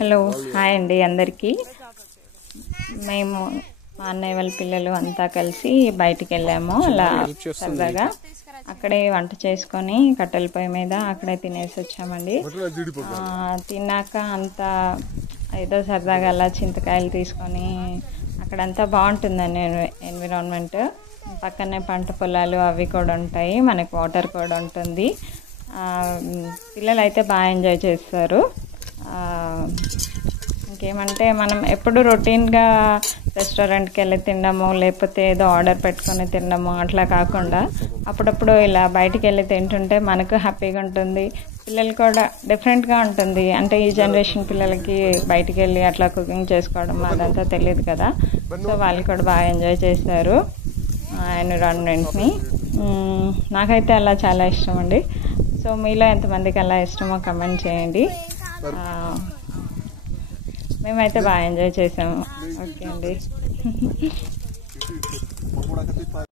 Hello hi అండి అందరికీ. మేము మా అన్నయ్య వాళ్ళ పిల్లలు అంతా కలిసి బయటికి వెళ్ళాము అలా సరదాగా. అక్కడే వంట చేసుకొని కట్టెల పొయ్యి మీద అక్కడే తినేసి వచ్చామండి. తిన్నాక అంతా ఏదో సరదాగా అలా చింతకాయలు తీసుకొని అక్కడంతా బాగుంటుందండి ఎన్విరాన్మెంట్. పక్కనే పంట పొలాలు అవి కూడా ఉంటాయి, మనకు వాటర్ కూడా ఉంటుంది. పిల్లలు అయితే బాగా ఎంజాయ్ చేస్తారు. ఇంకేమంటే మనం ఎప్పుడు రొటీన్గా రెస్టారెంట్కి వెళ్ళి తినడము లేకపోతే ఏదో ఆర్డర్ పెట్టుకొని తినడము అట్లా కాకుండా అప్పుడప్పుడు ఇలా బయటికి వెళ్ళి తింటుంటే మనకు హ్యాపీగా ఉంటుంది, పిల్లలు కూడా డిఫరెంట్గా ఉంటుంది. అంటే ఈ జనరేషన్ పిల్లలకి బయటికి వెళ్ళి అట్లా కుకింగ్ చేసుకోవడం అదంతా తెలియదు కదా, సో వాళ్ళు కూడా బాగా ఎంజాయ్ చేస్తారు ఎన్విరాన్మెంట్ని. నాకైతే అలా చాలా ఇష్టం అండి. సో మీలో ఎంతమందికి అలా ఇష్టమో కమెంట్ చేయండి. మేమైతే బాగా ఎంజాయ్ చేసాము. ఓకే అండి.